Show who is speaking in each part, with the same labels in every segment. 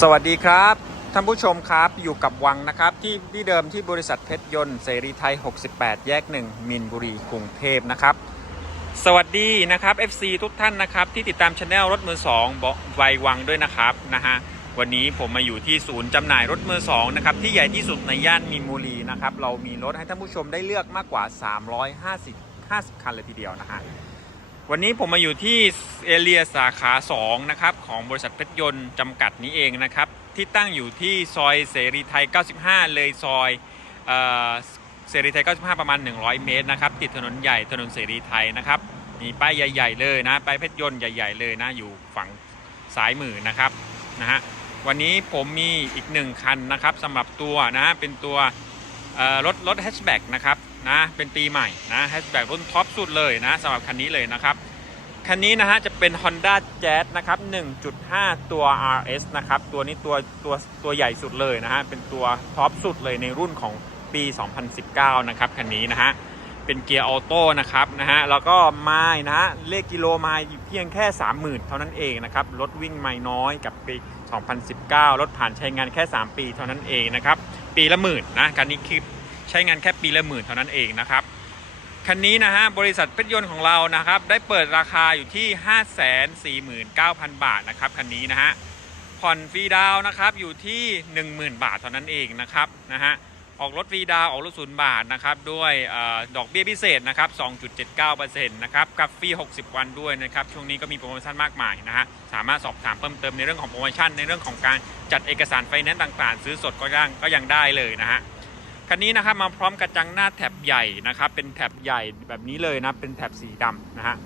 Speaker 1: สวัสดีครับ ท่านผู้ชมครับอยู่กับวังนะครับ ที่ที่เดิมที่บริษัทเพชรยนต์เสรีไทย 68 แยก 1 มินบุรีกรุงเทพนะครับ สวัสดีนะครับ FC ทุกท่านนะครับ ที่ติดตามช anel รถมือ2บอกไววังด้วยนะครับนะฮะวันนี้ผมมาอยู่ที่ศูนย์จำหน่ายรถมือ2นะครับที่ใหญ่ที่สุดในย่านมินบุรีนะครับเรามีรถให้ท่านผู้ชมได้เลือกมากกว่า 350 50คันเลยทีเดียวนะฮะ วันนี้ผมมาอยู่ที่เอเรียสาขา 2 นะครับ ของบริษัทเพชรยนต์จำกัดนี้เองนะครับ ที่ตั้งอยู่ที่ซอยเสรีไทย 95 เลยซอยเอ่อเสรีไทย 95 ประมาณ 100 เมตรนะครับ ติดถนนใหญ่ถนนเสรีไทยนะครับมีป้ายใหญ่ ๆ เลยนะป้ายเพชรยนต์ใหญ่ ๆ เลยนะ อยู่ฝั่งซ้ายมือนะครับนะฮะวันนี้ผมมีอีกหนึ่งคันนะครับสำหรับตัวนะเป็นตัวเอ่อรถรถแฮชแบ็กนะครับ นะ เป็นปีใหม่นะแฮชแบ็กรุ่นท็อปสุดเลยนะสำหรับคันนี้เลยนะครับ คันนี้นะฮะจะเป็น Honda Jazz นะครับ 1.5 ตัว RS นะครับ ตัวนี้ตัวตัวตัวใหญ่สุดเลยนะฮะ เป็นตัวท็อปสุดเลยในรุ่นของปี 2019 นะครับ คันนี้นะฮะ เป็นเกียร์ออโต้นะครับนะฮะ แล้วก็ไม้นะฮะ เลขกิโลไมล์เพียงแค่ 30,000 เท่านั้นเองนะครับ รถวิ่งไม่น้อยกับปี 2019 รถผ่านใช้งานแค่ 3 ปีเท่านั้นเองนะครับ ปีละหมื่นนะคันนี้คือ ใช้งานแค่ปีละหมื่นเท่านั้นเองนะครับคันนี้นะฮะบริษัทเพชรยนต์ของเรานะครับได้เปิดราคาอยู่ที่ 549,000 บาทนะครับคันนี้นะฮะผ่อนฟรีดาวนะครับอยู่ที่ 10,000 บาทเท่านั้นเองนะครับนะฮะออกรถฟรีดาวออกรถศูนย์บาทนะครับด้วยออดอกเบี้ยพิเศษนะครับ 2.79%นะครับกับฟรี 60 วันด้วยนะครับช่วงนี้ก็มีโปรโมชั่นมากมายนะฮะสามารถสอบถามเพิ่มเติมในเรื่องของโปรโมชั่นในเรื่องของการจัดเอกสารไฟแนนซ์ต่างๆ ซื้อสดก็ยังก็ยังได้เลยนะฮะ คันนี้นะครับมาพร้อมกระจังหน้าแถบใหญ่นะครับเป็นแถบใหญ่แบบนี้เลยนะเป็นแถบสีดำนะฮะ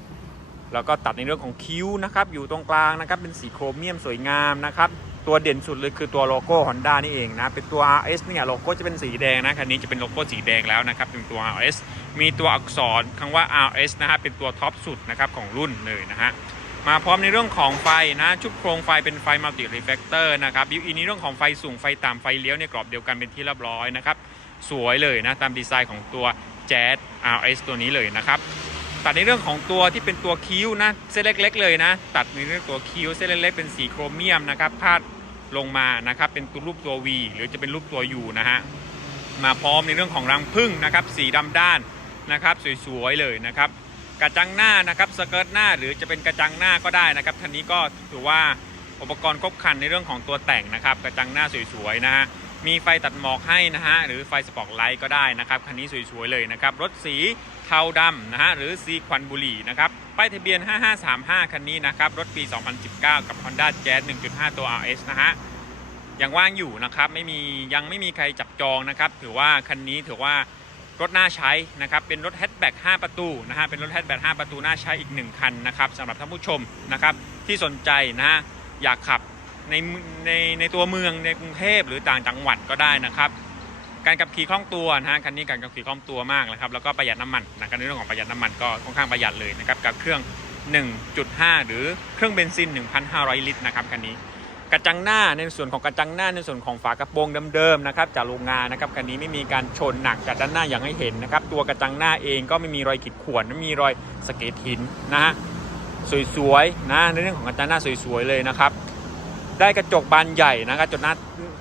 Speaker 1: แล้วก็ตัดในเรื่องของคิ้วนะครับอยู่ตรงกลางนะครับเป็นสีโครเมียมสวยงามนะครับตัวเด่นสุดเลยคือตัวโลโก้ Honda นี่เองนะเป็นตัว RS เนี่ยโลโก้จะเป็นสีแดงนะคันนี้จะเป็นโลโก้สีแดงแล้วนะครับเป็นตัว RS มีตัวอักษรคำว่า RS นะฮะเป็นตัวท็อปสุดนะครับของรุ่นเลยนะฮะมาพร้อมในเรื่องของไฟนะชุดโครงไฟเป็นไฟมัลติรีเฟกเตอร์นะครับบิวอินในเรื่องของไฟสูงไฟต่ำไฟเลี้ยวเนี่ยกรอบเดียวกันเป็นที่เรียบร้อยนะครับ สวยเลยนะ ตามดีไซน์ของตัว Jazz RS ตัวนี้เลยนะครับ ตัดในเรื่องของตัวที่เป็นตัวคิ้วนะ เส้นเล็ก ๆ เลยนะ ตัดในเรื่องตัวคิ้วเส้นเล็กๆเป็นสีโครเมียมนะครับพาดลงมานะครับ เป็นตัวรูปตัว V หรือจะเป็นรูปตัว U นะฮะมาพร้อมในเรื่องของรังผึ้งนะครับ สีดำด้านนะครับ สวยๆเลยนะครับ กระจังหน้านะครับสเกิร์ตหน้าหรือจะเป็นกระจังหน้าก็ได้นะครับคันนี้ก็ถือว่าอุปกรณ์ครบครันในเรื่องของตัวแต่งนะครับ กระจังหน้าสวยๆนะฮะ มีไฟตัดหมอกให้นะฮะหรือไฟสปอตไลท์ก็ได้นะครับคันนี้สวยๆเลยนะครับรถสีเทาดำนะฮะหรือสีควันบุหรี่นะครับป้ายทะเบียน 5535 คันนี้นะครับรถปี 2019 กับ Honda Jazz 1.5 ตัว RS นะฮะยังว่างอยู่นะครับไม่มียังไม่มีใครจับจองนะครับถือว่าคันนี้ถือว่ารถน่าใช้นะครับเป็นรถแฮชแบ็ก5ประตูนะฮะเป็นรถแฮชแบ็ก5ประตูน่าใช้อีก 1 คันนะครับสำหรับท่านผู้ชมนะครับที่สนใจนะฮะอยากขับ ในในในตัวเมืองในกรุงเทพหรือต่างจังหวัดก็ได้นะครับ การขับขี่คล่องตัวนะฮะคันนี้การขับขี่คล่องตัวมากนะครับ แล้วก็ประหยัดน้ำมันนะการในเรื่องของประหยัดน้ำมันก็ค่อนข้างประหยัดเลยนะครับกับเครื่อง 1.5 หรือเครื่องเบนซิน 1,500 ลิตรนะครับคันนี้กระจังหน้าในส่วนของกระจังหน้าในส่วนของฝากระโปรงเดิมๆนะครับจากโรงงานนะครับคันนี้ไม่มีการชนหนักจากด้านหน้าอย่างให้เห็นนะครับตัวกระจังหน้าเองก็ไม่มีรอยขีดข่วนไม่มีรอยสเก็ดหินนะฮะสวยๆนะในเรื่องของกระจังหน้าสวยๆเลยนะครับ ได้กระจกบานใหญ่นะกระจกหน้า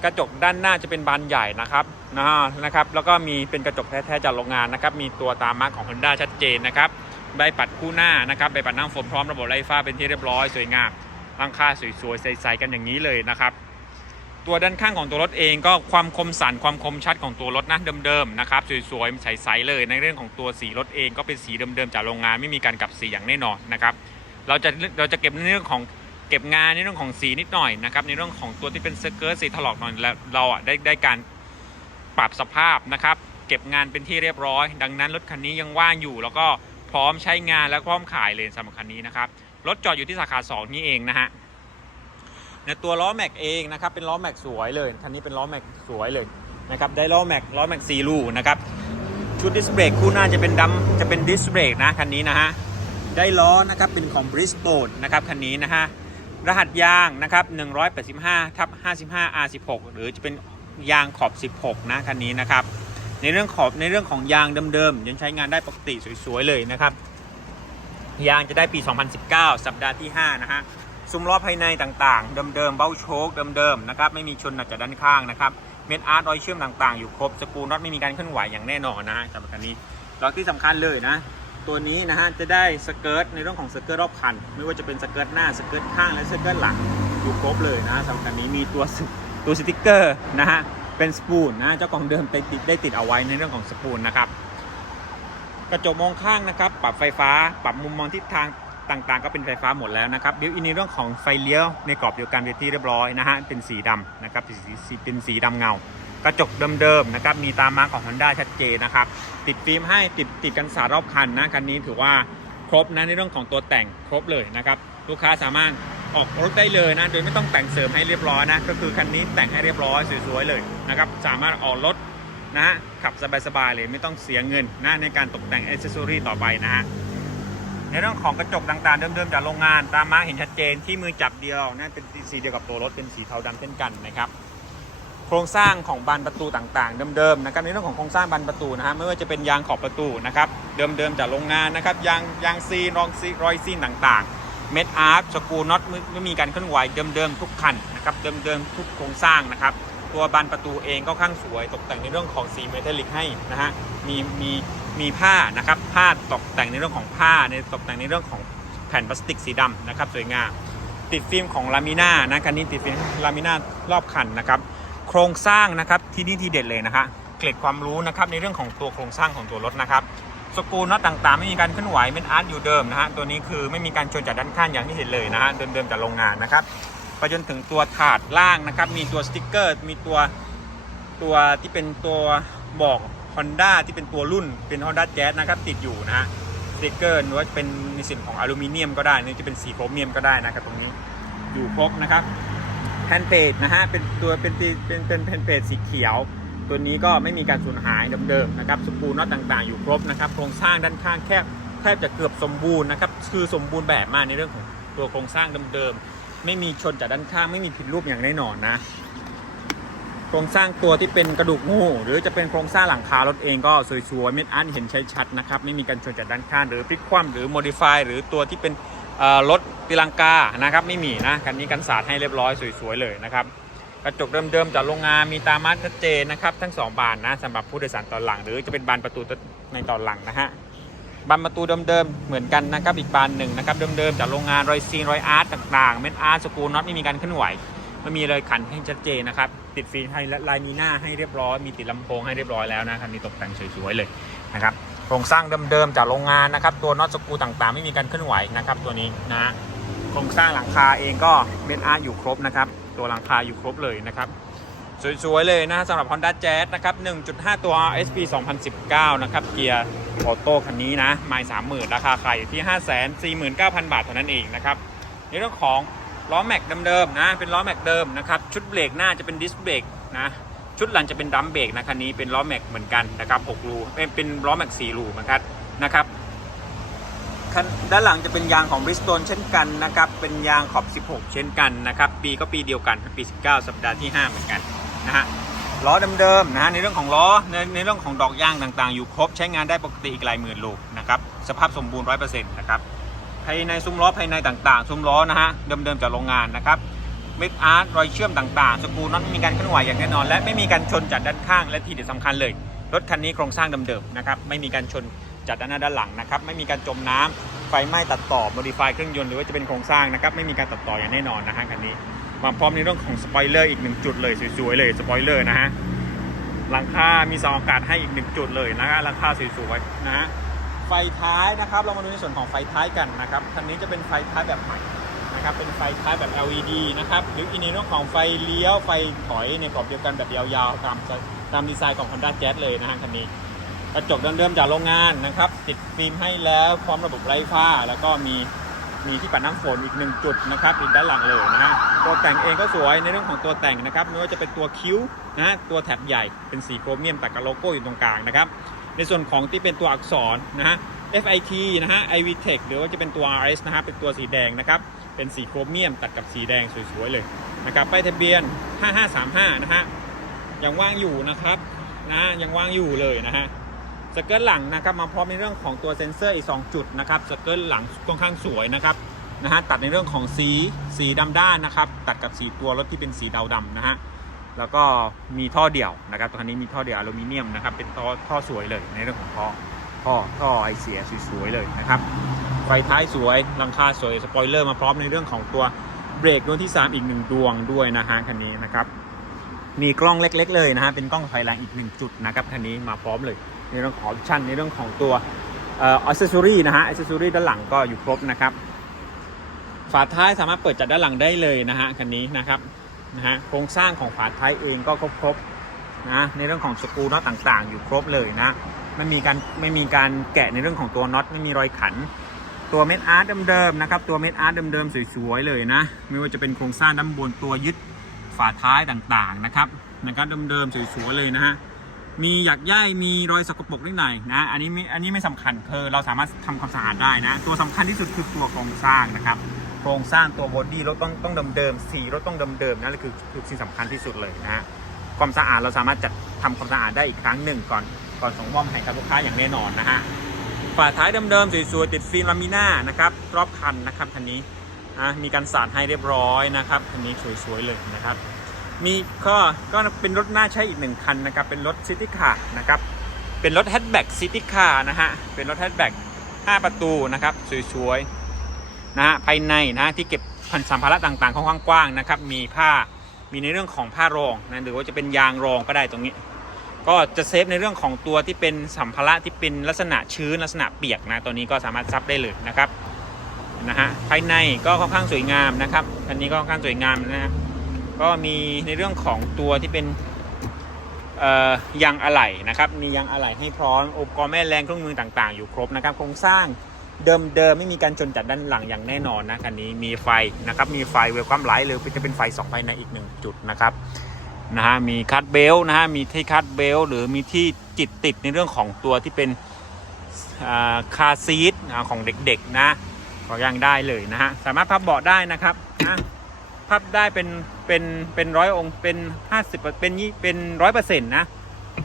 Speaker 1: กระจกด้านหน้าจะเป็นบานใหญ่นะครับนะนะครับ แล้วก็มีเป็นกระจกแท้ๆจากโรงงานนะครับ มีตัวตามมาร์กของ Honda ชัดเจนนะครับใบปัดคู่หน้านะครับใบปัดนั่งโฟมพร้อมระบบไร้ฟ้าเป็นที่เรียบร้อยสวยงามร่างค่าสวยๆใสๆกันอย่างนี้เลยนะครับตัวด้านข้างของตัวรถเองก็ความคมสันความคมชัดของตัวรถนะเดิมๆนะครับสวยๆใสๆเลยในเรื่องของตัวสีรถเองก็เป็นสีเดิมๆจากโรงงานไม่มีการกลับสีอย่างแน่นอนนะครับเราจะเราจะเก็บในเรื่องของ เก็บงานในเรื่องของสีนิดหน่อยนะครับในเรื่องของตัวที่เป็นสเกิร์ตสีถลอกหน่อยแล้วเราอะได้ได้การปรับสภาพนะครับ เก็บงานเป็นที่เรียบร้อย ดังนั้นรถคันนี้ยังว่างอยู่ แล้วก็พร้อมใช้งานและพร้อมขายเลยสำหรับคันนี้นะครับรถจอดอยู่ที่สาขา 2 นี้เองนะฮะในตัวล้อแม็กเองนะครับเป็นล้อแม็กสวยเลยคันนี้เป็นล้อแม็กสวยเลยนะครับได้ล้อแม็กล้อแม็กซีลูนะครับชุดดิสเบรกคู่หน้าจะเป็นดัมจะเป็นดิสเบรกนะคันนี้นะฮะได้ล้อนะครับเป็นของ Bridgestone นะครับคันนี้นะฮะ รหัสยางนะครับ185ทับ55 R16 หรือจะเป็นยางขอบ 16 นะคันนี้นะครับ ในเรื่องขอบในเรื่องของยางเดิมๆยังใช้งานได้ปกติสวยๆเลยนะครับ ยางจะได้ปี 2019 สัปดาห์ที่ 5 นะฮะซุ้มล้อภายในต่างๆ เดิมๆ เบ้าโชคเดิมๆ นะครับ ไม่มีชนจากด้านข้างนะครับ เม็ดอาร์ตรอยเชื่อมต่างๆ อยู่ครบ สกรูน็อตไม่มีการเคลื่อนไหวอย่างแน่นอนนะฮะสำหรับคันนี้แล้วที่สำคัญเลยนะ ตัวนี้นะฮะจะได้สเกิร์ตในเรื่องของสเกิร์ตรอบคัน ไม่ว่าจะเป็นสเกิร์ตหน้าสเกิร์ตข้างและสเกิร์ตหลังอยู่ครบเลยนะสำหรับคันนี้มีตัวตัวสติกเกอร์นะฮะเป็นสปูนนะเจ้าของเดิมไปติดได้ติดเอาไว้ในเรื่องของสปูนนะครับกระจกมองข้างนะครับปรับไฟฟ้าปรับมุมมองทิศทางต่างๆ ก็เป็นไฟฟ้าหมดแล้วนะครับบิวอินในเรื่องของไฟเลี้ยวในกรอบเดียวกันเป็นที่เรียบร้อยนะฮะเป็นสีดำนะครับเป็นสีสีเป็นสีดำเงา กระจกเดิมๆนะครับมีตามมาของ Honda ชัดเจนนะครับติดฟิล์มให้ติดติดกันสารอบคันนะคันนี้ถือว่าครบนะในเรื่องของตัวแต่งครบเลยนะครับลูกค้าสามารถออกรถได้เลยนะโดยไม่ต้องแต่งเสริมให้เรียบร้อยนะก็คือคันนี้แต่งให้เรียบร้อยสวยๆเลยนะครับสามารถออกรถนะฮะขับสบายๆเลยไม่ต้องเสียเงินนะในการตกแต่งอ c เซสซอรี่ต่อไปนะฮะในเรื่องของกระจกต่างๆเดิมๆจากโรงงานตามมาเห็นชัดเจนที่มือจับเดียวนั่นเป็นสีเดียวกับตัวรถเป็นสีเทาดำเช่นกันนะครับ ครงสร้างของบานประตูต่างๆ เดิมๆนะครับในเรื่องของโครงสร้างบานประตูนะฮะไม่ว่าจะเป็นยางขอบประตูนะครับเดิมๆจากโรงงานนะครับยางยางซีนรองซีรอยซีนต่างๆ เม็ดอาร์คสกรูน็อตไม่ไม่มีการเคลื่อนไหวเดิมๆทุกคันนะครับเดิมๆทุกโครงสร้างนะครับตัวบานประตูเองก็ข้างสวยตกแต่งในเรื่องของสีเมทัลลิกให้นะฮะมีมีมีผ้านะครับผ้าตกแต่งในเรื่องของผ้าในตกแต่งในเรื่องของแผ่นพลาสติกสีดำนะครับสวยงามติดฟิล์มของลามิน่านะคันนี้ติดฟิล์มลามิน่ารอบคันนะครับ โครงสร้างนะครับที่นี่ทีเด็ดเลยนะฮะเกร็ดความรู้นะครับในเรื่องของตัวโครงสร้างของตัวรถนะครับสกรูน็อตต่างๆ ไม่มีการเคลื่อนไหวเป็นอาร์ตอยู่เดิมนะฮะตัวนี้คือไม่มีการชนจากด้านข้างอย่างที่เห็นเลยนะฮะเดิมๆจากโรงงานนะครับไปจนถึงตัวถาดล่างนะครับมีตัวสติ๊กเกอร์ มีตัวตัวที่เป็นตัวบอก Honda ที่เป็นตัวรุ่นเป็น Honda Jazz นะครับติดอยู่นะฮะสติ๊กเกอร์หรือว่าเป็นในส่วนของอลูมิเนียมก็ได้นี่จะเป็นสีโครเมียมก็ได้นะครับตรงนี้อยู่ครบนะครับ แผ่นเพจนะฮะเป็นตัวเป็นเป็นเป็นแผ่นเพจสีเขียว ตัวนี้ก็ไม่มีการสูญหายเดิมๆนะครับสกรูน็อตต่างๆอยู่ครบนะครับโครงสร้างด้านข้างแคบแทบจะเกือบสมบูรณ์นะครับคือสมบูรณ์แบบมากในเรื่องของตัวโครงสร้างเดิมๆไม่มีชนจากด้านข้างไม่มีผิดรูปอย่างแน่นอนนะโครงสร้างตัวที่เป็นกระดูกงูหรือจะเป็นโครงสร้างหลังคารถเองก็สวยๆเม็ดอันเห็นชัดๆนะครับไม่มีการชนจากด้านข้างหรือพลิกคว่ำหรือโมดิฟายหรือตัวที่เป็น รถตีลังกานะครับไม่มีนะคันนี้กันสาดให้เรียบร้อยสวยๆเลยนะครับกระจกเดิมๆจากโรงงานมีตามัดชัดเจนนะครับ ทั้งสองบานนะสำหรับผู้โดยสารตอนหลัง หรือจะเป็นบานประตูในตอนหลังนะฮะบานประตูเดิมๆเหมือนกันนะครับอีกบานหนึ่งนะครับเดิมๆจากโรงงานรอยซีนรอยอาร์ตต่างๆเม็ดอาร์ตสกรูน็อตไม่มีการเคลื่อนไหวไม่มีเลยขันให้ชัดเจนนะครับติดฟิล์มให้และลายนีหน้าให้เรียบร้อยมีติดลำโพงให้เรียบร้อยแล้วนะคันนี้ตกแต่งสวยๆเลยนะครับ โครงสร้างเดิมๆจากโรงงานนะครับ ตัวน็อตสกูต่างๆ ไม่มีการเคลื่อนไหวนะครับ ตัวนี้นะโครงสร้างหลังคาเองก็เม็ดอาร์อยู่ครบนะครับ ตัวหลังคาอยู่ครบเลยนะครับ สวยๆเลยนะสำหรับ Honda Jazz นะครับ 1.5 ตัว SP 2019 นะครับ เกียร์ออโต้คันนี้นะไม่30,000ราคาขายอยู่ที่ 549,000 บาทเท่านั้นเองนะครับ ในเรื่องของล้อแม็กเดิมๆนะ เป็นล้อแม็กเดิมนะครับ ชุดเบรกหน้าจะเป็นดิสเบรกนะ ชุดหลังจะเป็นดัมเบรกนะคันนี้เป็นล้อแม็กเหมือนกันนะครับ6รูเป็นล้อแม็ก4รูเหมือนกันนะครับด้านหลังจะเป็นยางของ Bridgestone เช่นกันนะครับ เป็นยางขอบ 16 เช่นกันนะครับ ปีก็ปีเดียวกันปี 19 สัปดาห์ที่ 5 เหมือนกันนะฮะ ล้อเดิมๆนะฮะ ในเรื่องของล้อ ในในเรื่องของดอกยางต่างๆ อยู่ครบ ใช้งานได้ปกติอีกหลายหมื่นลูกนะครับ สภาพสมบูรณ์ 100%นะครับ ภายในซุ้มล้อภายในต่างๆ ซุ้มล้อนะฮะ เดิมๆจากโรงงานนะครับ เม็ดอาร์ตรอยเชื่อมต่างๆ สกรูน็อตมีการเคลื่อนไหวอย่างแน่นอน และไม่มีการชนจากด้านข้างและที่เด็ดสำคัญเลย รถคันนี้โครงสร้างเดิมๆนะครับไม่มีการชนจากด้านหน้าด้านหลังนะครับไม่มีการจมน้ำไฟไหม้ตัดต่อโมดิฟายเครื่องยนต์หรือว่าจะเป็นโครงสร้างนะครับไม่มีการตัดต่ออย่างแน่นอนนะฮะคันนี้มาพร้อมในเรื่องของสปอยเลอร์อีกหนึ่งจุดเลยสวยๆเลยสปอยเลอร์นะฮะหลังคา มีเสาอากาศให้อีกหนึ่งจุดเลยนะฮะหลังคาสวยๆนะฮะไฟท้ายนะครับ เรามาดูในส่วนของไฟท้ายกันนะครับคันนี้จะเป็นไฟท้ายแบบใหม่ นะครับเป็นไฟท้ายแบบ LED นะครับหรืออีกในเรื่องของไฟเลี้ยวไฟถอยในกรอบเดียวกันแบบยาวๆ ตามตามดีไซน์ของ Honda Jazz เลยนะฮะคันนี้กระจกเดิมๆจากโรงงานนะครับ ติดฟิล์มให้แล้วพร้อมระบบไร้ฝ้า แล้วก็มีมีที่ปัดน้ำฝนอีกหนึ่งจุดนะครับอีกด้านหลังเลยนะฮะตัวแต่งเองก็สวยในเรื่องของตัวแต่งนะครับไม่ว่าจะเป็นตัวคิ้วนะฮะตัวแถบใหญ่เป็นสีโครเมียมแตัดกับโลโก้อยู่ตรงกลางนะครับในส่วนของที่เป็นตัวอักษรนะฮะ FIT นะฮะ iVTEC หรือว่าจะเป็นตัว RS นะฮะเป็นตัวสีแดงนะครับ เป็นสีโครเมียมตัดกับสีแดงสวยๆเลยนะครับป้ายทะเบียน 5535 นะฮะยังว่างอยู่นะครับนะยังว่างอยู่เลยนะฮะสเกิร์ตหลังนะครับมาพร้อมในเรื่องของตัวเซ็นเซอร์อีก 2 จุดนะครับสเกิร์ตหลังค่อนข้างสวยนะครับนะฮะตัดในเรื่องของสีสีดำด้านนะครับ ตัดกับสีตัวรถที่เป็นสีดาวดำนะฮะแล้วก็มีท่อเดี่ยวนะครับตัวคันนี้มีท่อเดี่ยวอลูมิเนียมนะครับเป็นท่อท่อสวยเลยในเรื่องของท่อท่อท่อไอเสียสวยๆเลยนะครับ ไฟท้ายสวยลังคาสวยสปอยเลอร์มาพร้อมในเรื่องของตัวเบรกดวงที่ 3 อีกหนึ่งดวงด้วยนะฮะคันนี้นะครับ มีกล้องเล็ก ๆ เลยนะฮะเป็นกล้องถอยหลังอีกหนึ่งจุดนะครับคันนี้มาพร้อมเลยในเรื่องของออปชั่นในเรื่องของตัวอ่ออิเซอรี่นะฮะอิเซอรี่ด้านหลังก็อยู่ครบนะครับฝาท้ายสามารถเปิดจากด้านหลังได้เลยนะฮะคันนี้นะครับนะฮะโครงสร้างของฝาท้ายเองก็ครบๆนะในเรื่องของสกรูน็อตต่างๆ อยู่ครบเลยนะไม่มีการไม่มีการแกะในเรื่องของตัวน็อตไม่มีรอยขัน ตัวเม็ดอาร์ตเดิมๆนะครับ ตัวเม็ดอาร์ตเดิมๆสวยๆเลยนะ ไม่ว่าจะเป็นโครงสร้างด้านบนตัวยึดฝาท้ายต่างๆนะครับนะครับเดิมๆสวยๆเลยนะฮะมีหยักย่ายมีรอยสกปรกนิดหน่อยนะอันนี้ไม่อันนี้ไม่สำคัญคือเราสามารถทำความสะอาดได้นะ ตัวสำคัญที่สุดคือตัวโครงสร้างนะครับโครงสร้างตัวบอดี้รถต้องต้องเดิมๆสีรถต้องเดิมๆนะนั่นคือคือสิ่งสำคัญที่สุดเลยนะฮะความสะอาดเราสามารถจัดทำความสะอาดได้อีกครั้งหนึ่งก่อนก่อนส่งมอบให้กับลูกค้าอย่างแน่นอนนะฮะ ฝาท้ายเดิมๆสวยๆติดฟิล์มลามิน่านะครับรอบคันนะครับคันนี้อะมีการสาดให้เรียบร้อยนะครับคันนี้สวยๆเลยนะครับ มีก็ก็เป็นรถหน่าใช้อีกหนึ่งคันนะครับเป็นรถซิตี้คาร์นะครับเป็นรถแฮชแบ็กซิตี้คาร์นะฮะเป็นรถแฮชแบ็ก5 ประตูนะครับสวยๆนะฮะภายในนะฮะที่เก็บพันสัมภาระต่างๆค่อนข้างกว้างนะครับมีผ้ามีในเรื่องของผ้ารองนะหรือว่าจะเป็นยางรองก็ได้ตรงนี้ ก็จะเซฟในเรื่องของตัวที่เป็นสัมภาระที่เป็นลักษณะชื้นลักษณะเปียกนะตัวนี้ก็สามารถซับได้เลยนะครับนะฮะภายในก็ค่อนข้างสวยงามนะครับคันนี้ก็ค่อนข้างสวยงามนะฮะก็มีในเรื่องของตัวที่เป็นเอ่อยางอะไหล่นะครับมียางอะไหล่ให้พร้อมอุปกรณ์แม่แรงเครื่องมือต่างๆ อยู่ครบนะครับโครงสร้างเดิมๆไม่มีการจนจัดด้านหลังอย่างแน่นอนนะคันนี้มีไฟนะครับมีไฟเวลคัมไลท์เลยจะเป็นไฟสองไฟในอีกหนึ่งจุดนะครับ นะฮะมีคัตเบลนะฮะมีที่คัตเบลหรือมีที่จิตติดในเรื่องของตัวที่เป็นคาซีทของเด็กๆนะก็ยังได้เลยนะฮะสามารถพับเบาะได้นะครับนะพับได้เป็นเป็นเป็นร้อยองค์เป็นห้าสิบเป็นยี่เป็นร้อยเปอร์เซ็นต์นะ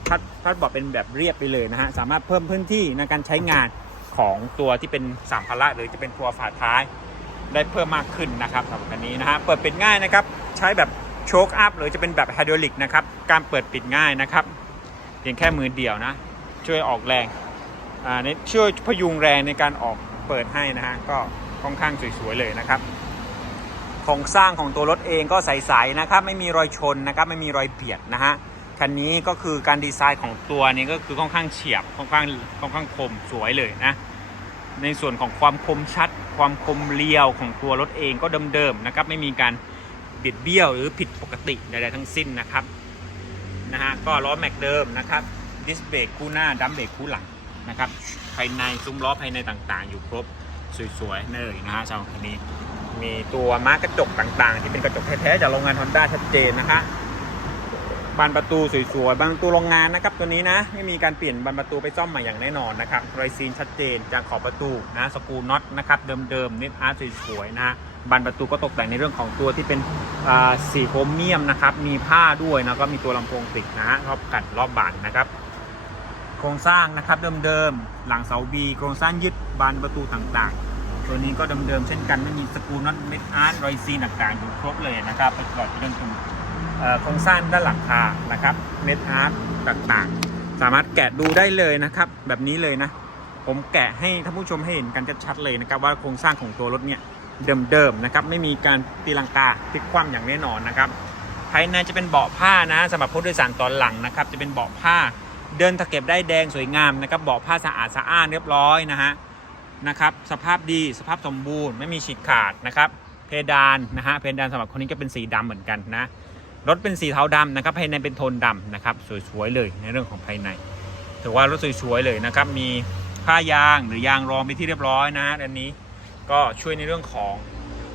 Speaker 1: พัดพัดบอกเป็นแบบเรียบไปเลยนะฮะสามารถเพิ่มพื้นที่ในการใช้งานของตัวที่เป็นสามพละหรือจะเป็นตัวฝาท้ายได้เพิ่มมากขึ้นนะครับสำหรับอันนี้นะฮะเปิดปิดง่ายนะครับ ใช้แบบ โชคอัพหรือจะเป็นแบบไฮดรอลิกนะครับ การเปิดปิดง่ายนะครับ เพียงแค่มือเดียวนะ ช่วยออกแรงอ่าในช่วยพยุงแรงในการออกเปิดให้นะฮะก็ค่อนข้างสวยๆเลยนะครับโครงสร้างของตัวรถเองก็ใสๆนะครับ ไม่มีรอยชนนะครับไม่มีรอยเบียดนะฮะคันนี้ก็คือการดีไซน์ของตัวนี้ก็คือค่อนข้างเฉียบค่อนข้างค่อนข้างคมสวยเลยนะ ในส่วนของความคมชัด ความคมเรียวของตัวรถเองก็เดิมๆนะครับ ไม่มีการ บิดเบี้ยวหรือผิดปกติใดๆทั้งสิ้นนะครับนะฮะก็ล้อแม็กเดิมนะครับดิสเบรกคู่หน้าดัมเบรกคู่หลังนะครับภายในซุ้มล้อภายในต่างๆ อยู่ครบสวยๆเลยนะฮะชาวคันนี้ มีตัวมาร์กระจกต่างๆ ที่เป็นกระจกแท้ๆจากโรงงานฮอนด้าชัดเจนนะคะ บานประตูสวยๆบานประตูโรงงานนะครับตัวนี้นะไม่มีการเปลี่ยนบานประตูไปซ่อมใหม่อย่างแน่นอนนะครับไรซีนชัดเจนจากขอบประตูนะสกูน็อตนะครับเดิมๆนิดอาร์ตสวยๆนะบานประตูก็ตกแต่งในเรื่องของตัวที่เป็นสีโครเมียมนะครับมีผ้าด้วยนะก็มีตัวลำโพงติดนะรอบกัดรอบบานนะครับโครงสร้างนะครับเดิมๆหลังเสาบีโครงสร้างยึดบานประตูต่างๆ ตัวนี้ก็เดิมๆเช่นกันไม่มีสกูน็อตเม็ดอาร์ตรอยซีนต่างๆอยู่ครบเลยนะครับไปตลอดเรื่องตรง โครงสร้างด้านหลังคานะครับเม็ดอาร์ตต่างๆ สามารถแกะดูได้เลยนะครับ แบบนี้เลยนะ ผมแกะให้ท่านผู้ชมให้เห็นกันชัดๆเลยนะครับ ว่าโครงสร้างของตัวรถเนี่ยเดิมๆนะครับไม่มีการตีลังกาพลิกคว่ำอย่างแน่นอนนะครับภายในจะเป็นเบาะผ้านะสำหรับผู้โดยสารตอนหลังนะครับ จะเป็นเบาะผ้าเดินตะเก็บได้แดงสวยงามนะครับเบาะผ้าสะอาดสะอ้านเรียบร้อยนะฮะนะครับสภาพดีสภาพสมบูรณ์ไม่มีฉีกขาดนะครับเพดานนะฮะเพดานสำหรับคนนี้ก็เป็นสีดำเหมือนกันนะ รถเป็นสีเทาดำนะครับภายในเป็นโทนดำนะครับสวยๆเลยในเรื่องของภายใน ถือว่ารถสวยๆเลยนะครับมีผ้ายางหรือยางรองไปที่เรียบร้อยนะฮะอันนี้ก็ช่วยในเรื่องของ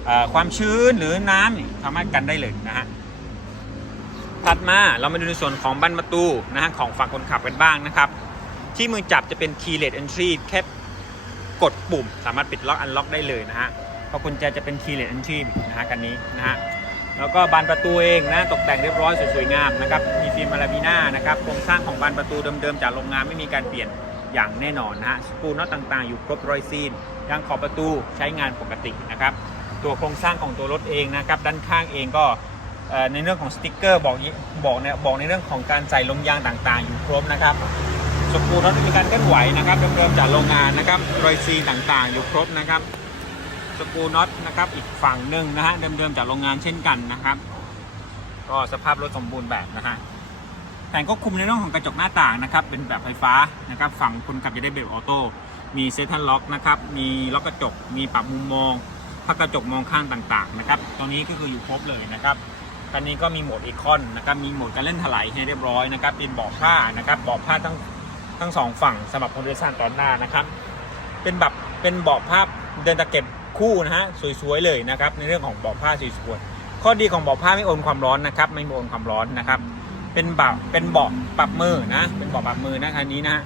Speaker 1: อความชื้นหรือน้ำสามารถกันได้เลยนะฮะถัดมาเรามาดูในส่วนของบันประตูนะฮะของฝั่งคนขับกันบ้างนะครับ ที่มือจับจะเป็น keyless entry แค่กดปุ่ม สามารถปิดล็อกอันล็อกได้เลยนะฮะเพราะกุญแจจะเป็น keyless entry นะฮะกันนี้นะฮะ แล้วก็บานประตูเองนะตกแต่งเรียบร้อยสวยๆงามนะครับมีฟิล์มมาลาบีน่านะครับโครงสร้างของบานประตูเดิมๆจากโรงงานไม่มีการเปลี่ยนอย่างแน่นอนนะฮะสกูน็อตต่างๆ อยู่ครบรอยซีนยางขอบประตูใช้งานปกตินะครับตัวโครงสร้างของตัวรถเองนะครับด้านข้างเองก็ในเรื่องของสติกเกอร์บอกบอกเนี่ยบอกในเรื่องของการใส่ลมยางต่างๆ อยู่ครบนะครับสกูน็อตม่มีการเคลื่อนไหวนะครับเดิมๆจากโรงงานนะครับรอยซีนต่างๆ อยู่ครบนะครับ สกรูน็อตนะครับ อีกฝั่งหนึ่งนะฮะ เดิมๆจากโรงงานเช่นกันนะครับ ก็สภาพรถสมบูรณ์แบบนะฮะแผงควบคุมในเรื่องของกระจกหน้าต่างนะครับ เป็นแบบไฟฟ้านะครับ ฝั่งคนขับจะได้เบรกออโต้ มีเซทันล็อกนะครับ มีล็อกกระจก มีปรับมุมมองพักกระจกมองข้างต่างๆนะครับ ตรงนี้ก็คืออยู่ครบเลยนะครับคันนี้ก็มีโหมดอีคอนนะครับ มีโหมดการเล่นถลายให้เรียบร้อยนะครับ เป็นเบาะผ้านะครับ เบาะผ้าทั้งทั้งสองฝั่งสำหรับคนโดยสารตอนหน้านะครับ เป็นแบบเป็นเบาะผ้าเดินตะเก็บ คู่นะฮะสวยๆเลยนะครับในเรื่องของเบาะผ้าสวยๆข้อดีของเบาะผ้าไม่โอนความร้อนนะครับ ไม่โอนความร้อนนะครับ เป็นเบาะเป็นเบาะปรับมือนะเป็นเบาะปรับมือนะคันนี้นะฮะ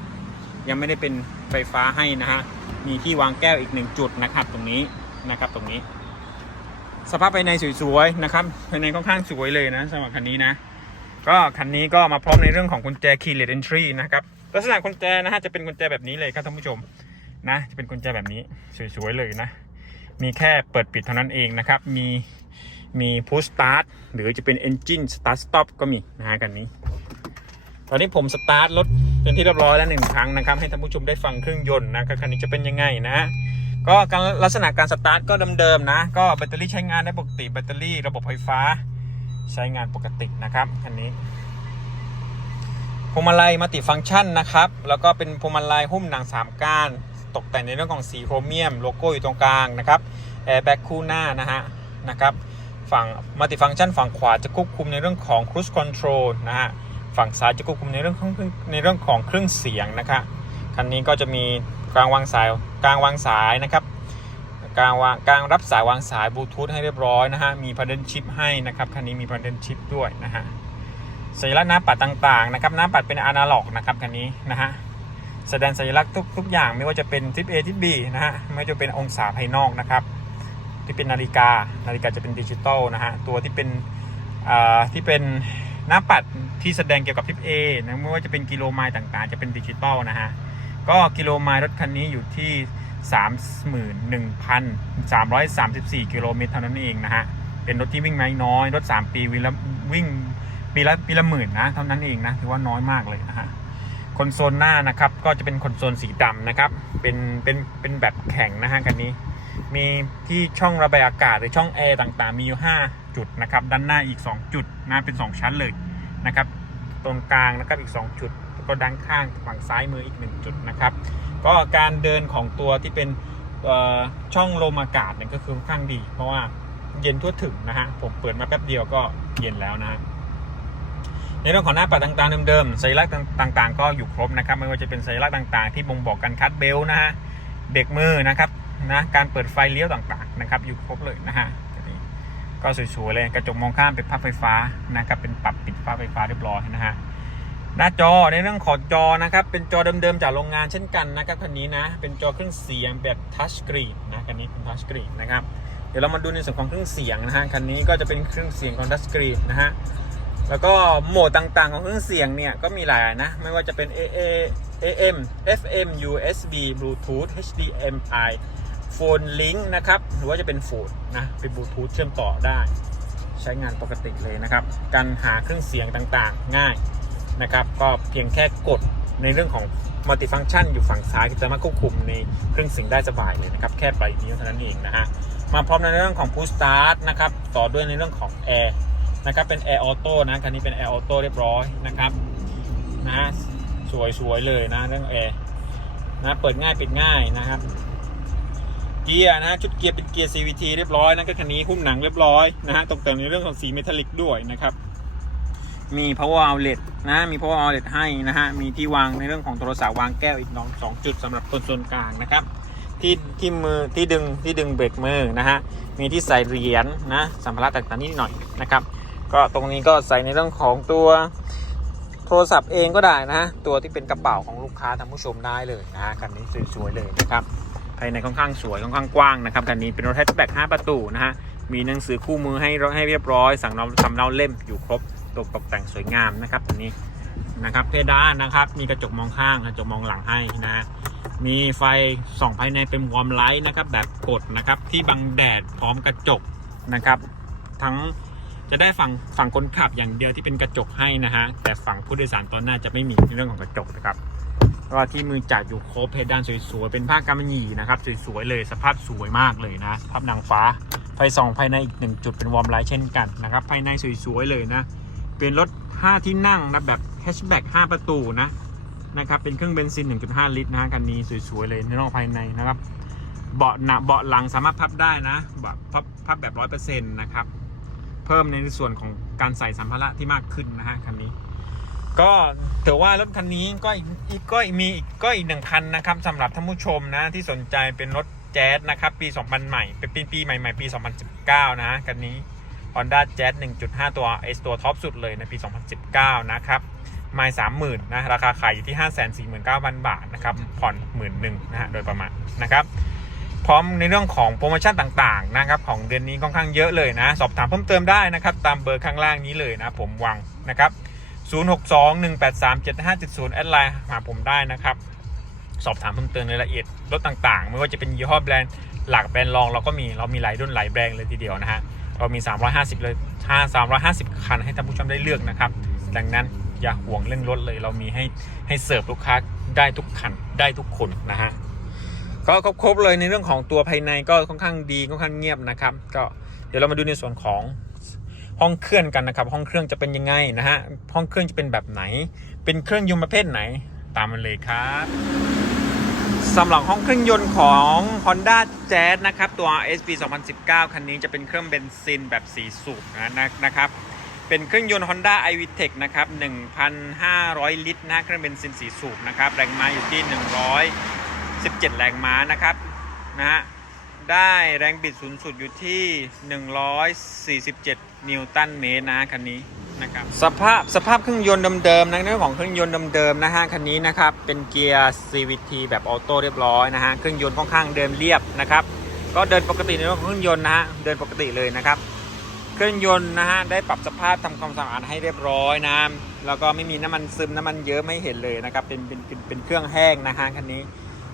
Speaker 1: ยังไม่ได้เป็นไฟฟ้าให้นะฮะมีที่วางแก้วอีกหนึ่งจุดนะครับตรงนี้นะครับตรงนี้ สภาพภายในสวยๆนะครับภายในค่อนข้างสวยเลยนะสำหรับคันนี้นะก็คันนี้ก็มาพร้อมในเรื่องของกุญแจ keyless entry นะครับลักษณะกุญแจนะฮะจะเป็นกุญแจแบบนี้เลยครับท่านผู้ชมนะจะเป็นกุญแจแบบนี้สวยๆเลยนะ มีแค่เปิดปิดเท่านั้นเองนะครับ มีมี push start หรือจะเป็น engine start stop ก็มีนะฮะกันนี้ ตอนนี้ผมสตาร์ทรถเป็นที่เรียบร้อยแล้วหนึ่งครั้งนะครับ ให้ท่านผู้ชมได้ฟังเครื่องยนต์นะครับคันนี้จะเป็นยังไงนะก็การลักษณะการสตาร์ทก็เดิมๆนะ ก็แบตเตอรี่ใช้งานได้ปกติแบตเตอรี่ระบบไฟฟ้าใช้งานปกตินะครับคันนี้พวงมาลัยมัลติฟังก์ชันนะครับ แล้วก็เป็นพวงมาลัยหุ้มหนัง 3 ก้าน ตกแต่งในเรื่องของสีโครเมียมโลโก้อยู่ตรงกลางนะครับแอร์แบ็กคู่หน้านะฮะนะครับฝั่งมัลติฟังก์ชันฝั่งขวาจะควบคุมในเรื่องของ cruise control นะฮะฝั่งซ้ายจะควบคุมในเรื่องของในเรื่องของเครื่องเสียงนะครับคันนี้ก็จะมีกลางวางสายกลางวางสายนะครับกลางวางกลางรับสายวางสายบลูทูธให้เรียบร้อยนะฮะมี paddle chip ให้นะครับคันนี้มี paddle chip ด้วยนะฮะสัญลักษณ์หน้าปัดต่างๆนะครับหน้าปัดเป็นอนาล็อกนะครับคันนี้นะฮะ แสดงสัญลักษณ์ทุกทุกอย่างไม่ว่าจะเป็นทิป A ทิป B นะฮะไม่ว่าจะเป็นองศาภายนอกนะครับ ที่เป็นนาฬิกานาฬิกาจะเป็นดิจิตอลนะฮะตัวที่เป็นอ่าที่เป็นหน้าปัดที่แสดงเกี่ยวกับทิป A นะไม่ว่าจะเป็นกิโลไมล์ต่างๆ จะเป็นดิจิตอลนะฮะก็กิโลไมล์รถคันนี้อยู่ที่ 31,334 กิโลเมตรเท่านั้นเองนะฮะเป็นรถที่วิ่งไม่น้อย รถ 3 ปีวิ่งล้ววิ่งปีละปีละหมื่นนะเท่านั้นเองนะถือว่าน้อยมากเลยนะฮะ คอนโซลหน้านะครับ ก็จะเป็นคอนโซลสีดำนะครับ เป็นเป็นเป็นแบบแข็งนะฮะคันนี้ มีที่ช่องระบายอากาศหรือช่องแอร์ต่างๆ มีอยู่ 5 จุดนะครับ ด้านหน้าอีก 2 จุดนะเป็น 2 ชั้นเลยนะครับ ตรงกลางนะครับอีก 2 จุดแล้วก็ด้านข้างฝั่งซ้ายมืออีก 1 จุดนะครับ ก็การเดินของตัวที่เป็นเอ่อช่องลมอากาศเนี่ยก็คือค่อนข้างดี เพราะว่าเย็นทั่วถึงนะฮะผมเปิดมาแป๊บเดียวก็เย็นแล้วนะฮะ ในเรื่องของหน้าปัดต่างๆเดิมๆสัญลักษณ์ต่างๆ ก็อยู่ครบนะครับ ไม่ว่าจะเป็นสัญลักษณ์ต่างๆ ที่บ่งบอกการคัดเบลนะฮะเบรกมือนะครับนะการเปิดไฟเลี้ยวต่างๆนะครับอยู่ครบเลยนะฮะก็สวยๆเลยกระจกมองข้ามเป็นพับไฟฟ้านะครับเป็นปรับปิดฟ้าไฟฟ้าเรียบร้อยนะฮะหน้าจอในเรื่องของจอนะครับเป็นจอเดิมๆจากโรงงานเช่นกันนะครับคันนี้นะเป็นจอเครื่องเสียงแบบทัชสกรีนนะคันนี้เป็นทัชสกรีนนะครับเดี๋ยวเรามาดูในส่วนของเครื่องเสียงนะฮะคันนี้ก็จะเป็นเครื่องเสียงของทัชสกรีนนะฮะ แล้วก็โหมดต่างๆ ของเครื่องเสียงเนี่ย ก็มีหลายนะ ไม่ว่าจะเป็น AA AM FM USB Bluetooth HDMI Phone Link นะครับ หรือว่าจะเป็นโฟนนะ เป็นบลูทูธเชื่อมต่อได้ ใช้งานปกติเลยนะครับ การหาเครื่องเสียงต่างๆ ง่ายนะครับ ก็เพียงแค่กดในเรื่องของมัลติฟัง c t ชันอยู่ฝั่งซ้ายก็จะมาควบคุมในเครื่องเสียงได้สบายเลยนะครับ แค่ปลายนิ้วเท่านั้นเองนะฮะ มาพร้อมในเรื่องของ Push Start นะครับ ต่อด้วยในเรื่องของ Air นะครับเป็น Air Auto นะคันนี้เป็น Air Auto เรียบร้อยนะครับนะฮะสวยๆเลยนะเรื่อง Air นะเปิดง่ายปิดง่ายนะครับ เกียร์นะชุดเกียร์เป็นเกียร์ CVT เรียบร้อยนะก็คันนี้หุ้มหนังเรียบร้อยนะฮะตกแต่งในเรื่องของสีเมทัลลิกด้วยนะครับมี power outlet นะมี power outlet ให้นะฮะมีที่วางในเรื่องของโทรศัพท์วางแก้วอีกน้องสองจุดสำหรับคนส่วนกลางนะครับที่ที่มือที่ดึงที่ดึงเบรกมือนะฮะมีที่ใส่เหรียญนะสัมภาระต่างๆนิดหน่อยนะครับ ก็ตรงนี้ก็ใส่ในเรื่องของตัวโทรศัพท์เองก็ได้นะฮะตัวที่เป็นกระเป๋าของลูกค้าท่านผู้ชมได้เลยนะคันนี้สวยๆเลยนะครับภายในค่อนข้างสวยค่อนข้างกว้างนะครับคันนี้เป็นรถแฮชแบ็ก5ประตูนะฮะมีหนังสือคู่มือให้ให้เรียบร้อย สั่งเราสำเนาเล่มอยู่ครบตกตกแต่งสวยงามนะครับอันนี้นะครับเพดานนะครับมีกระจกมองข้างกระจกมองหลังให้นะ มีไฟส่องภายในเป็นวอร์มไลท์นะครับแบบกดนะครับที่บังแดดพร้อมกระจกนะครับ ทั้ง จะได้ฝั่งฝั่งคนขับอย่างเดียวที่เป็นกระจกให้นะฮะ แต่ฝั่งผู้โดยสารตอนหน้าจะไม่มีในเรื่องของกระจกนะครับวก็ที่มือจับอยู่โคบเพดานสวยๆ เป็นผ้ากำมะหยี่นะครับสวยๆเลยสภาพสวยมากเลยนะภาพนางฟ้าไฟส่องภายในอีกหนึ่งจุดเป็นวอร์มไลท์เช่นกันนะครับ ภายในสวยๆเลยนะ เป็นรถ 5 ที่นั่งนะแบบ hatchback 5ประตูนะนะครับเป็นเครื่องเบนซิน 1.5 ลิตรนะฮะคันนี้สวยๆเลยในนอกภายในนะครับเบาะหนะเบาะหลังสามารถพับได้นะเบาะพับพับแบบ 100%นะครับ เพิ่มในส่วนของการใส่สัมภาระที่มากขึ้นนะฮะคันนี้ ก็ถือว่ารถคันนี้ก็อีกก็มีกก็อีกหนึ่งคันนะครับสำหรับท่านผู้ชมนะที่สนใจเป็นรถแจ๊สนะครับปี 2000 ใหม่ เป็นปีปีใหม่ๆปี 2019 นะคันนี้ Honda Jazz 1.5 ตัว S ตัวท็อปสุดเลยในปี 2019 นะครับไม่สามหมื่นนะ ราคาขายอยู่ที่ 5 4 9 0 0 0 บาทนะครับ ผ่อนหมื่นหนึ่งนะฮะ โดยประมาณนะครับ พร้อมในเรื่องของโปรโมชั่นต่างๆนะครับของเดือนนี้ค่อนข้างเยอะเลยนะ สอบถามเพิ่มเติมได้นะครับ ตามเบอร์ข้างล่างนี้เลยนะ ผมวางนะครับ 0621837570 แอดไลน์หาผมได้นะครับ สอบถามเพิ่มเติมรายละเอียดรถต่างๆ ไม่ว่าจะเป็นยี่ห้อแบรนด์หลักแบรนด์รองเราก็มีเรามีหลายรุ่นหลายแบรนด์เลยทีเดียวนะฮะเรามี 350 เลย5 350 คันให้ท่านผู้ชมได้เลือกนะครับ ดังนั้นอย่าห่วงเรื่องรถเลย เรามีให้ให้เสิร์ฟลูกค้าได้ทุกคันได้ทุกคนนะฮะ ก็ครบเลยในเรื่องของตัวภายในก็ค่อนข้างดีค่อนข้างเงียบนะครับ ก็เดี๋ยวเรามาดูในส่วนของห้องเครื่องกันนะครับ ห้องเครื่องจะเป็นยังไงนะฮะห้องเครื่องจะเป็นแบบไหน เป็นเครื่องยนต์ประเภทไหนตามมันเลยครับสำหรับห้องเครื่องยนต์ของ Honda Jazz นะครับ ตัว SP 2019 คันนี้จะเป็นเครื่องเบนซินแบบ4สูบนะนะนะครับ เป็นเครื่องยนต์ Honda iVTEC นะครับ 1,500 ลิตรนะเครื่องเบนซิน4สูบนะครับ แรงม้าอยู่ที่ 17 แรงม้านะครับนะฮะได้แรงบิดสูงสุดอยู่ที่ 147 นิวตันเมตรนะคันนี้นะครับสภาพสภาพเครื่องยนต์เดิมๆนะเรื่องของเครื่องยนต์เดิมๆนะฮะคันนี้นะครับเป็นเกียร์ CVT แบบออโต้เรียบร้อยนะฮะเครื่องยนต์ค่อนข้างเดินเรียบนะครับก็เดินปกติในเรื่องของเครื่องยนต์นะฮะเดินปกติเลยนะครับ เครื่องยนต์นะฮะได้ปรับสภาพทำความสะอาดให้เรียบร้อยนะแล้วก็ไม่มีน้ำมันซึมน้ำมันเยอะไม่เห็นเลยนะครับเป็นเป็นเป็นเครื่องแห้งนะฮะคันนี้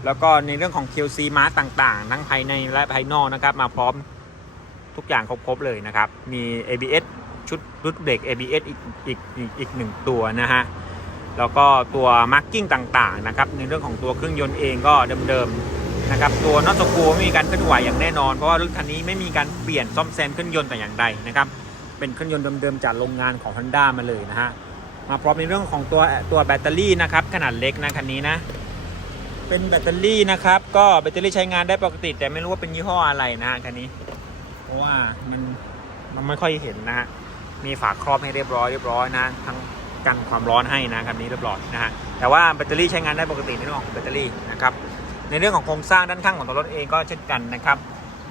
Speaker 1: แล้วก็ในเรื่องของ QC มาร์ต่างๆ ทั้งภายในและภายนอกนะครับ มาพร้อมทุกอย่างครบๆเลยนะครับ มี ABS ชุดรุดเบรก ABS อีกอีกอีกอีกหนึ่งตัวนะฮะ แล้วก็ตัวมาร์กิ้งต่างๆนะครับ ในเรื่องของตัวเครื่องยนต์เองก็เดิมๆนะครับ ตัวนอตสกูไม่มีการเคลื่อนไหวอย่างแน่นอน เพราะว่ารถคันนี้ไม่มีการเปลี่ยนซ่อมแซมเครื่องยนต์แต่อย่างใดนะครับ เป็นเครื่องยนต์เดิมๆจากโรงงานของ Honda มาเลยนะฮะ มาพร้อมในเรื่องของตัวตัวแบตเตอรี่นะครับขนาดเล็กนะคันนี้นะ เป็นแบตเตอรี่นะครับ ก็แบตเตอรี่ใช้งานได้ปกติ แต่ไม่รู้ว่าเป็นยี่ห้ออะไรนะคันนี้ เพราะว่ามันมันไม่ค่อยเห็นนะฮะมีฝาครอบให้เรียบร้อยเรียบร้อยนะทั้งกันความร้อนให้นะคันนี้เรียบร้อยนะฮะแต่ว่าแบตเตอรี่ใช้งานได้ปกติในเรื่องของแบตเตอรี่นะครับในเรื่องของโครงสร้างด้านข้างของตัวรถเองก็เช่นกันนะครับ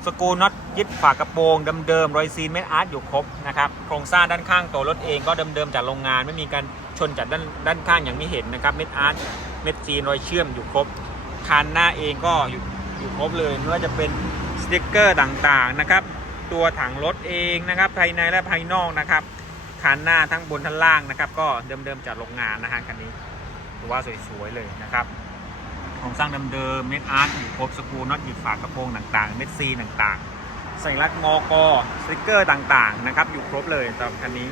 Speaker 1: สกรูน็อตยึดฝากระโปรงเดิมๆรอยซีนเม็ดอาร์ตอยู่ครบนะครับโครงสร้างด้านข้างตัวรถเองก็เดิมๆจากโรงงานไม่มีการชนจากด้านด้านข้างอย่างที่เห็นนะครับเม็ดอาร์ตเม็ดซีนรอยเชื่อมอยู่ครบ คันหน้าเองก็อยู่อยู่ครบเลยไม่ว่าจะเป็นสติกเกอร์ต่างๆนะครับ ตัวถังรถเองนะครับภายในและภายนอกนะครับคันหน้าทั้งบนทั้งล่างนะครับ ก็เดิมๆจากโรงงานนะฮะคันนี้ถือว่าสวยๆเลยนะครับโครงสร้างเดิมๆเม็ดอาร์ตอยู่ครบสกูน็อตหยุดฝากระโปรงต่างๆ เม็ดซีต่างๆสัญลักษณ์งอกอสติกเกอร์ต่างๆนะครับอยู่ครบเลยสำหรับคันนี้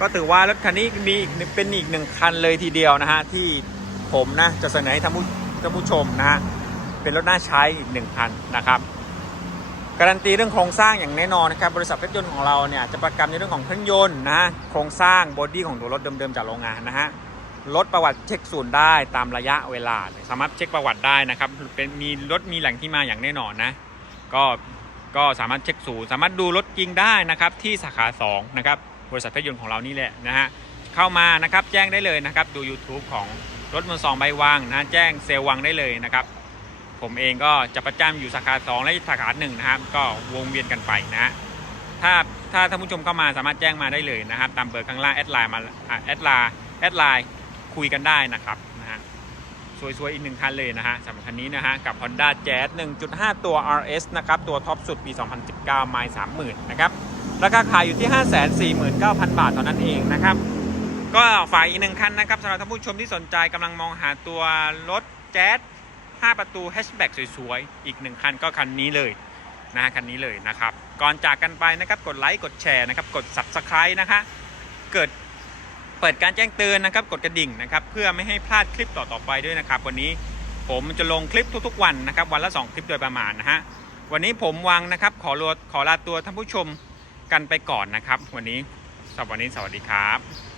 Speaker 1: ก็ถือว่ารถคันนี้มีเป็นอีกหนึ่งคันเลยทีเดียวนะฮะที่ผมนะจะเสนอให้ท่านผู้ ท่านผู้ชมนะฮะเป็นรถน่าใช้อีกหนึ่งคันนะครับการันตีเรื่องโครงสร้างอย่างแน่นอนนะครับบริษัทรถยนต์ของเราเนี่ยจะประกันในเรื่องของเครื่องยนต์นะฮะโครงสร้างบอดี้ของตัวรถเดิมๆจากโรงงานนะฮะรถประวัติเช็คศูนย์ได้ตามระยะเวลา สามารถเช็คประวัติได้นะครับเป็นมีรถมีแหล่งที่มาอย่างแน่นอนนะก็ก็สามารถเช็คศูนย์สามารถดูรถจริงได้นะครับที่สาขา2นะครับบริษัทรถยนต์ของเรานี่แหละนะฮะเข้ามานะครับแจ้งได้เลยนะครับดู YouTube ของ รถมือสองใบวางนะแจ้งเซลวังได้เลยนะครับ ผมเองก็จะประจำอยู่สาขา 2 และสาขา1นะครับ ก็วงเวียนกันไปนะถ้าถ้าท่านผู้ชมเข้ามาสามารถแจ้งมาได้เลยนะครับ ตามเบอร์ข้างล่างแอดไลน์มาแอดไลน์แอดไลน์คุยกันได้นะครับนะฮะสวยๆ อีกหนึ่งคันเลยนะฮะสำหรับคันนี้นะฮะกับ Honda Jazz 1.5 ตัว RS นะครับ ตัวท็อปสุดปี 2019 ไมล์30,000 นะครับ ราคาขายอยู่ที่ 549,000 บาทเท่านั้นเองนะครับ ก็ฝ่ายอีกหนึ่งคันนะครับสำหรับท่านผู้ชมที่สนใจกำลังมองหาตัวรถแจ๊ส5 ประตูแฮชแบ็กสวยๆ อีกหนึ่งคันก็คันนี้เลยนะฮะคันนี้เลยนะครับ ก่อนจากกันไปนะครับกดไลค์กดแชร์นะครับกด Subscribe นะคะเกิดเปิดการแจ้งเตือนนะครับกดกระดิ่งนะครับเพื่อไม่ให้พลาดคลิปต่อๆไปด้วยนะครับ วันนี้ผมจะลงคลิปทุกๆ วันนะครับ วันละ 2 คลิปโดยประมาณนะฮะวันนี้ผมวางนะครับขอลาขอลาตัวท่านผู้ชมกันไปก่อนนะครับ วันนี้สวันนี้สวัสดีครับ